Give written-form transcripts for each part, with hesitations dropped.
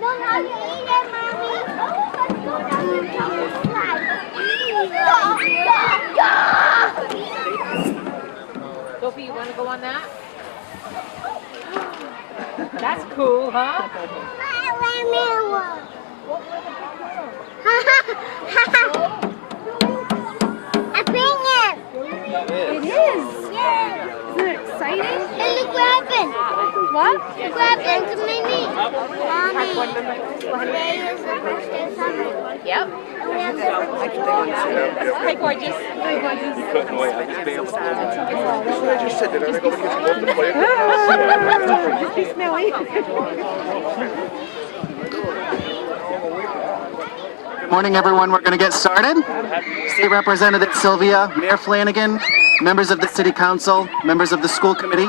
No, not eat it, Mommy. Sophie, you want to go on that? That's cool, huh? I bring it. It is. Yeah. Isn't it exciting? Hey, look what happened. What? Look what happened to Mimi. Mommy, today is the first day of summer. Yep. And we have different Hi, gorgeous. Hi, gorgeous. Couldn't wait. I just be able to. I just said that I go get you off the plate. She's smelly. Good morning, everyone. We're going to get started. State Representative Sylvia, Mayor Flanagan, members of the City Council, members of the school committee,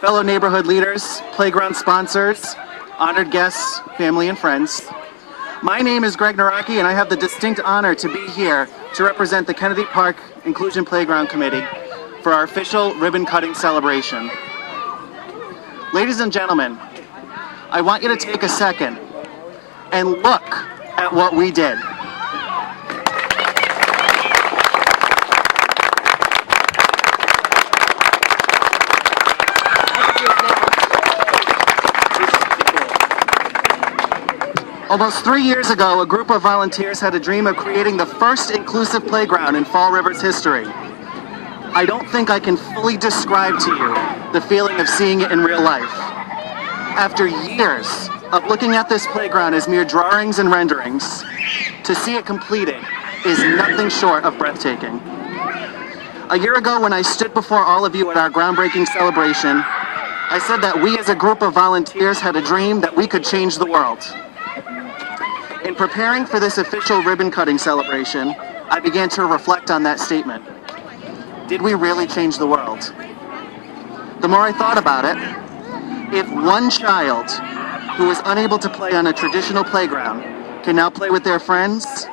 fellow neighborhood leaders, playground sponsors, honored guests, family and friends. My name is Greg Naraki, and I have the distinct honor to be here to represent the Kennedy Park Inclusion Playground Committee for our official ribbon cutting celebration. Ladies and gentlemen, I want you to take a second and look at what we did. Almost 3 years ago, a group of volunteers had a dream of creating the first inclusive playground in Fall River's history. I don't think I can fully describe to you the feeling of seeing it in real life. After years of looking at this playground as mere drawings and renderings, to see it completed is nothing short of breathtaking. A year ago, when I stood before all of you at our groundbreaking celebration, I said that we as a group of volunteers had a dream that we could change the world. In preparing for this official ribbon cutting celebration, I began to reflect on that statement. Did we really change the world? The more I thought about it, if one child who was unable to play on a traditional playground can now play with their friends,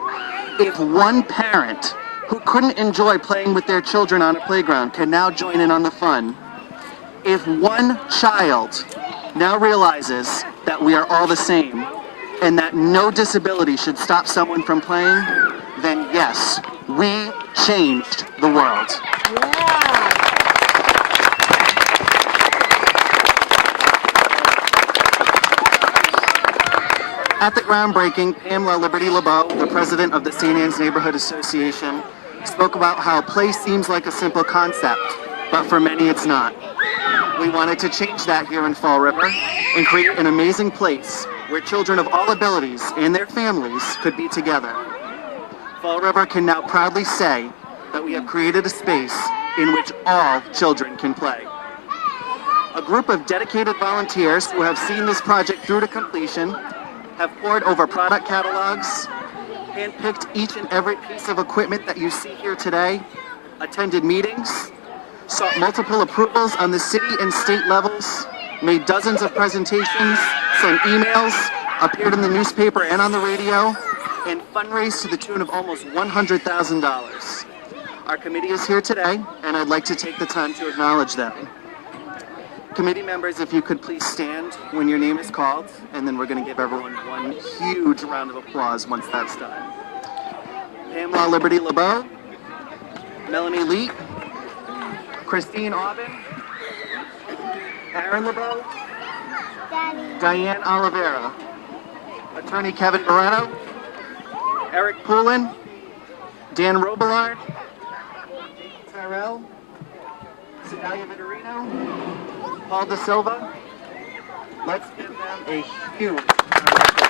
if one parent who couldn't enjoy playing with their children on a playground can now join in on the fun, if one child now realizes that we are all the same and that no disability should stop someone from playing, then yes, we changed the world. At the groundbreaking, Pamela Liberty LeBeau, the president of the St. Anne's Neighborhood Association, spoke about how play seems like a simple concept, but for many it's not. We wanted to change that here in Fall River and create an amazing place where children of all abilities and their families could be together. Fall River can now proudly say that we have created a space in which all children can play. A group of dedicated volunteers who have seen this project through to completion have pored over product catalogs, handpicked each and every piece of equipment that you see here today, attended meetings, sought multiple approvals on the city and state levels, made dozens of presentations, sent emails, appeared in the newspaper and on the radio, and fundraised to the tune of almost $100,000. Our committee is here today, and I'd like to take the time to acknowledge them. Committee members, if you could please stand when your name is called, and then we're going to give everyone one huge round of applause once that's done. Pamela Liberty LeBeau, Melanie Leet, Christine Aubin, Aaron LeBeau, Diane Oliveira, Attorney Kevin Moreno, Eric Poulin, Dan Robillard, Tyrell, Sedalia Vitorino, Paul Da Silva. Let's give them a huge round of applause.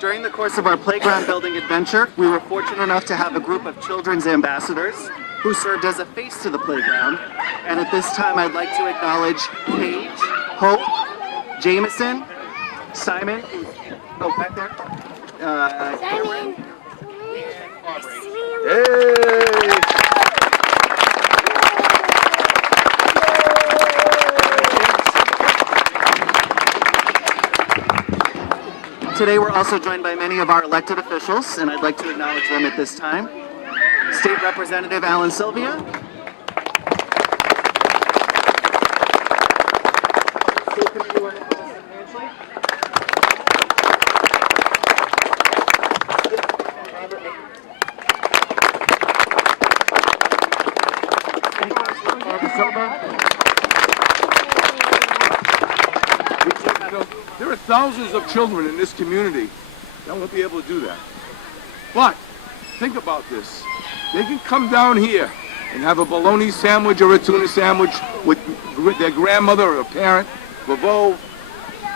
During the course of our playground building adventure, we were fortunate enough to have a group of children's ambassadors who served as a face to the playground. And at this time, I'd like to acknowledge Paige, Hope, Jameson, Simon, oh, back there, Cameron, and Aubrey. Hey! Today we're also joined by many of our elected officials, and I'd like to acknowledge them at this time. State Representative Alan Sylvia. School Committee Woman Allison Rangeley. There are thousands of children in this community that won't be able to do that. But think about this. They can come down here and have a bologna sandwich or a tuna sandwich with their grandmother or a parent, Vavo,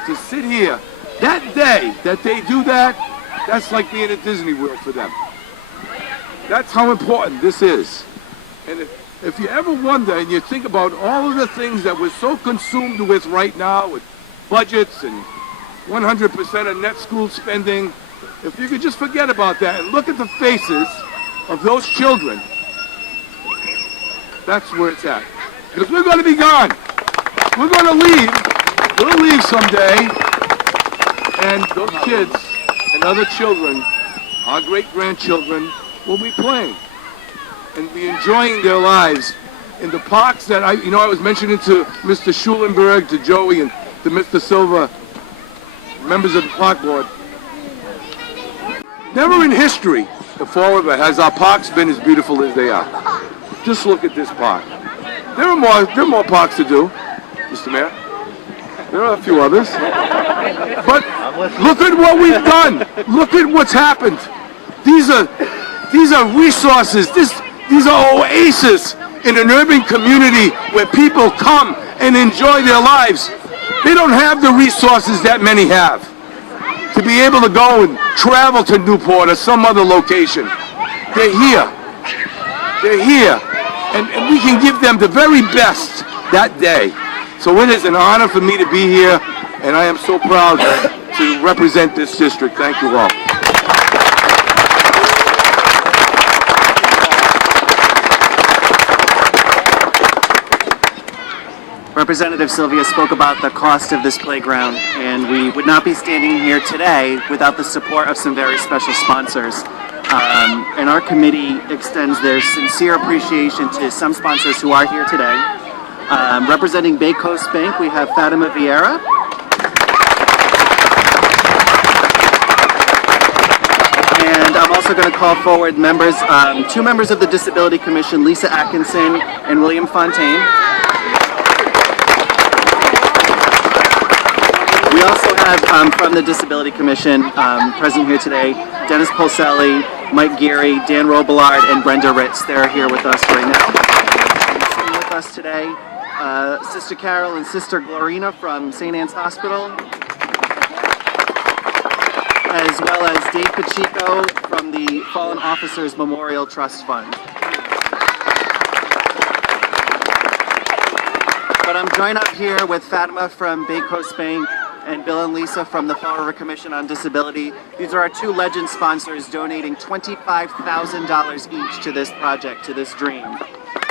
to sit here. That day that they do that, that's like being at Disney World for them. That's how important this is. And if you ever wonder and you think about all of the things that we're so consumed with right now, with budgets and 100% of net school spending, if you could just forget about that and look at the faces of those children, that's where it's at. Because we're going to be gone. We're going to leave. We'll leave someday. And those kids and other children, our great-grandchildren, will be playing and be enjoying their lives in the parks that I was mentioning to Mr. Schulenberg, to Joey, and to Mr. Silva, members of the park board. Never in history, in Fall River, has our parks been as beautiful as they are. Just look at this park. There are more parks to do, Mr. Mayor. There are a few others. But look at what we've done. Look at what's happened. These are resources. These are oases in an urban community where people come and enjoy their lives. They don't have the resources that many have to be able to go and travel to Newport or some other location. They're here. They're here. And we can give them the very best that day. So it is an honor for me to be here, and I am so proud to represent this district. Thank you all. Representative Sylvia spoke about the cost of this playground, and we would not be standing here today without the support of some very special sponsors. And our committee extends their sincere appreciation to some sponsors who are here today. Representing Bay Coast Bank, we have Fatima Vieira. And I'm also going to call forward members, two members of the Disability Commission, Lisa Atkinson and William Fontaine. We also have from the Disability Commission present here today, Dennis Polselli, Mike Geary, Dan Robillard, and Brenda Ritz. They're here with us right now. And with us today, Sister Carol and Sister Glorina from St. Anne's Hospital, as well as Dave Pacheco from the Fallen Officers Memorial Trust Fund. But I'm joined up here with Fatima from Bay Coast Bank and Bill and Lisa from the Fall River Commission on Disability. These are our two legend sponsors donating $25,000 each to this project, to this dream.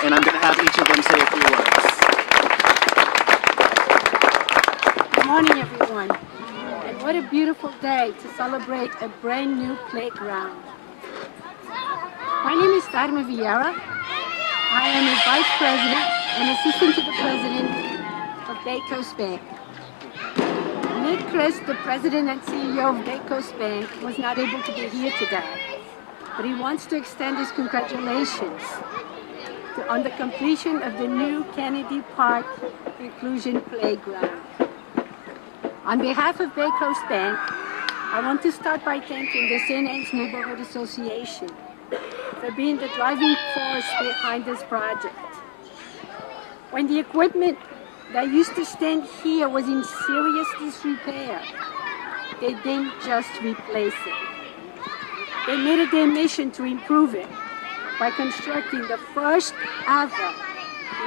And I'm going to have each of them say a few words. Good morning, everyone. And what a beautiful day to celebrate a brand new playground. My name is Fatima Vieira. I am a Vice President and Assistant to the President of Bay Coast Bank. Nick Chris, the President and CEO of Bay Coast Bank, was not able to be here today, but he wants to extend his congratulations on the completion of the new Kennedy Park Inclusion Playground. On behalf of Bay Coast Bank, I want to start by thanking the St. Anne's Neighborhood Association for being the driving force behind this project. When the equipment that used to stand here was in serious disrepair, they didn't just replace it. They made it their mission to improve it by constructing the first ever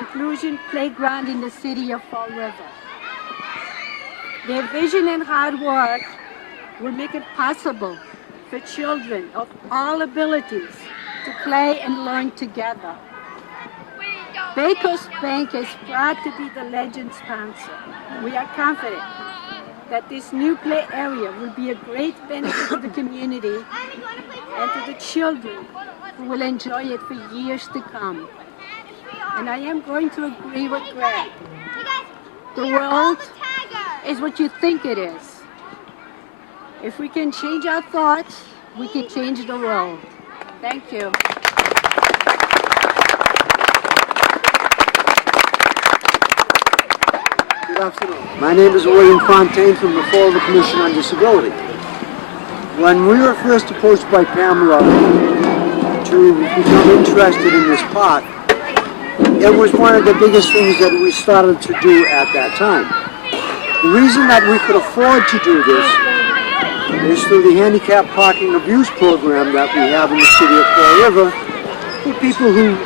inclusion playground in the city of Fall River. Their vision and hard work will make it possible for children of all abilities to play and learn together. Bay Coast Bank is proud to be the legend sponsor. We are confident that this new play area will be a great benefit to the community and to the children who will enjoy it for years to come. And I am going to agree with Greg. The world is what you think it is. If we can change our thoughts, we can change the world. Thank you. Good afternoon. My name is William Fontaine from the Fall River Commission on Disability. When we were first approached by Pamela to become interested in this park, it was one of the biggest things that we started to do at that time. The reason that we could afford to do this is through the handicap parking abuse program that we have in the city of Fall River for people who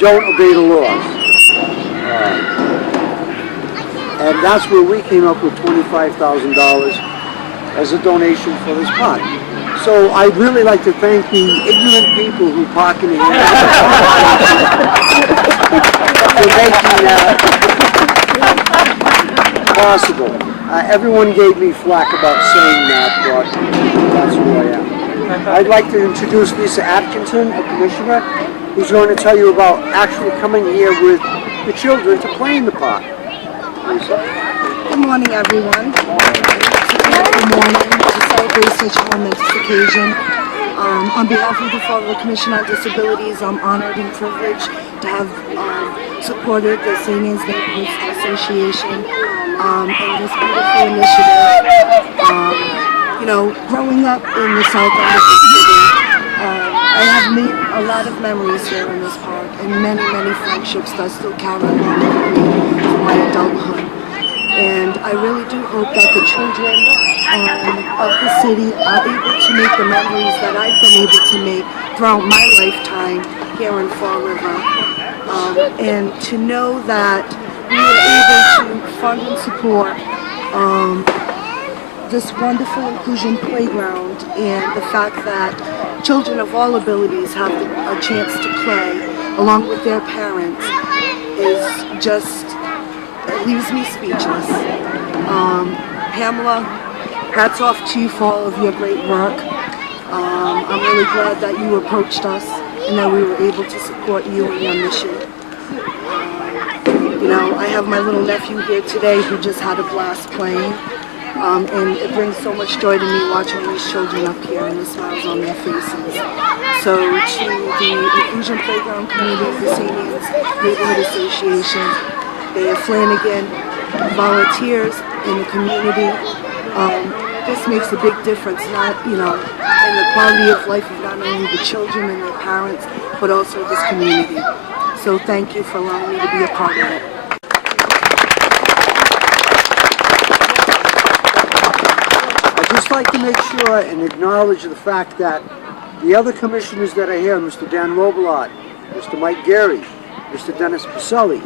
don't obey the laws. And that's where we came up with $25,000 as a donation for this park. So I'd really like to thank the ignorant people who park in the for making that possible. Everyone gave me flack about saying that, but that's who I am. I'd like to introduce Lisa Atkinson, a commissioner, who's going to tell you about actually coming here with the children to play in the park. Good morning, everyone. Good morning to celebrate such a momentous occasion. On behalf of the Fall River Commission on Disabilities, I'm honored and privileged to have supported the St. Anne's Neighborhood Association in this beautiful initiative. You know, growing up in the south end of the city, I have made a lot of memories here in this park and many, many friendships that still carry on with me from my adulthood. And I really do hope that the children of the city are able to make the memories that I've been able to make throughout my lifetime here in Fall River. And to know that we were able to fund and support this wonderful inclusion playground, and the fact that children of all abilities have a chance to play along with their parents is just, it leaves me speechless. Pamela, hats off to you for all of your great work. I'm really glad that you approached us and that we were able to support you in your mission. You know, I have my little nephew here today who just had a blast playing. And it brings so much joy to me watching these children up here and the smiles on their faces. So to the Inclusion Playground Committee of the St. Anne's Neighborhood Association, Mayor Flanagan, volunteers in the community, this makes a big difference, not, you know, in the quality of life of not only the children and their parents, but also this community. So thank you for allowing me to be a part of it. I'd just like to make sure and acknowledge the fact that the other commissioners that are here, Mr. Dan Robillard, Mr. Mike Gary, Mr. Dennis Pacelli,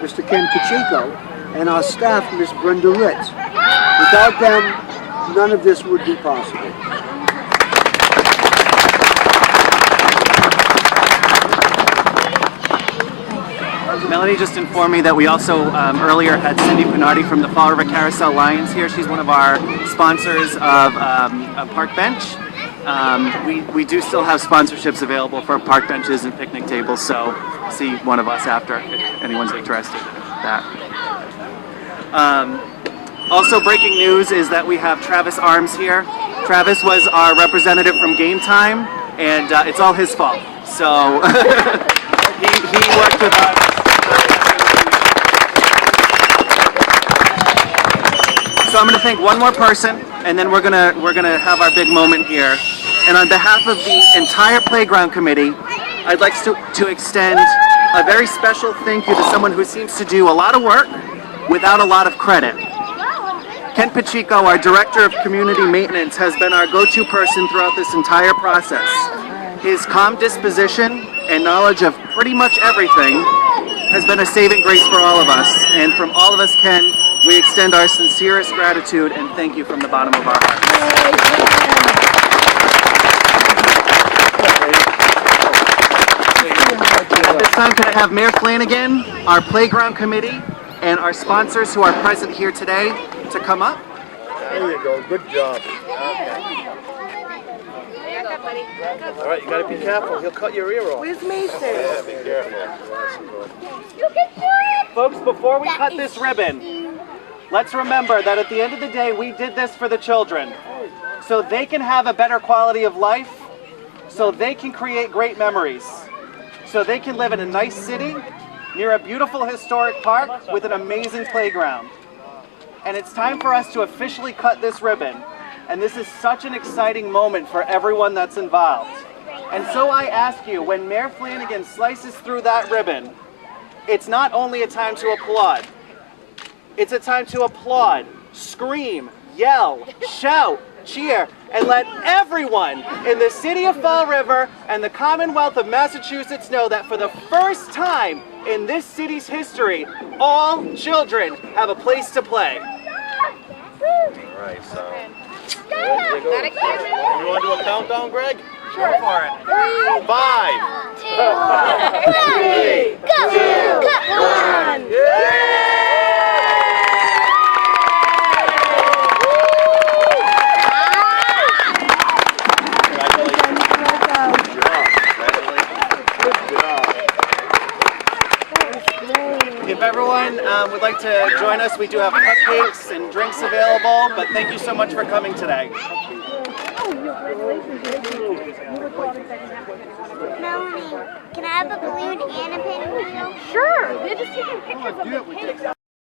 Mr. Ken Pacheco, and our staff, Ms. Brenda Ritz. Without them, none of this would be possible. Melanie just informed me that we also earlier had Cindy Pinardi from the Fall River Carousel Lions here. She's one of our sponsors of a park bench. We do still have sponsorships available for park benches and picnic tables, so see one of us after if anyone's interested in that. Also breaking news is that we have Travis Arms here. Travis was our representative from Game Time, and it's all his fault. So he worked with us. So I'm going to thank one more person, and then we're gonna have our big moment here. And on behalf of the entire Playground Committee, I'd like to extend a very special thank you to someone who seems to do a lot of work without a lot of credit. Ken Pacheco, our Director of Community Maintenance, has been our go-to person throughout this entire process. His calm disposition and knowledge of pretty much everything has been a saving grace for all of us. And from all of us, Ken, we extend our sincerest gratitude and thank you from the bottom of our hearts. At this time, can I have Mayor Flanagan, our Playground Committee, and our sponsors who are present here today to come up. There you go. Good job. All right, you gotta be careful. He'll cut your ear off. Where's Mason? Yeah, be careful. Folks, before we cut this ribbon, let's remember that at the end of the day, we did this for the children. So they can have a better quality of life, so they can create great memories, so they can live in a nice city, near a beautiful historic park with an amazing playground. And it's time for us to officially cut this ribbon. And this is such an exciting moment for everyone that's involved. And so I ask you, when Mayor Flanagan slices through that ribbon, it's not only a time to applaud, it's a time to applaud, scream, yell, shout, cheer, and let everyone in the city of Fall River and the Commonwealth of Massachusetts know that for the first time in this city's history, all children have a place to play. All right, so. You want to do a countdown, Greg? Sure. Go for it. 5, 4, 3, 2, 1. If everyone would like to join us, we do have cupcakes and drinks available, but thank you so much for coming today. Melanie, can I have a balloon and a pinwheel? Sure. They're just taking pictures of the kids.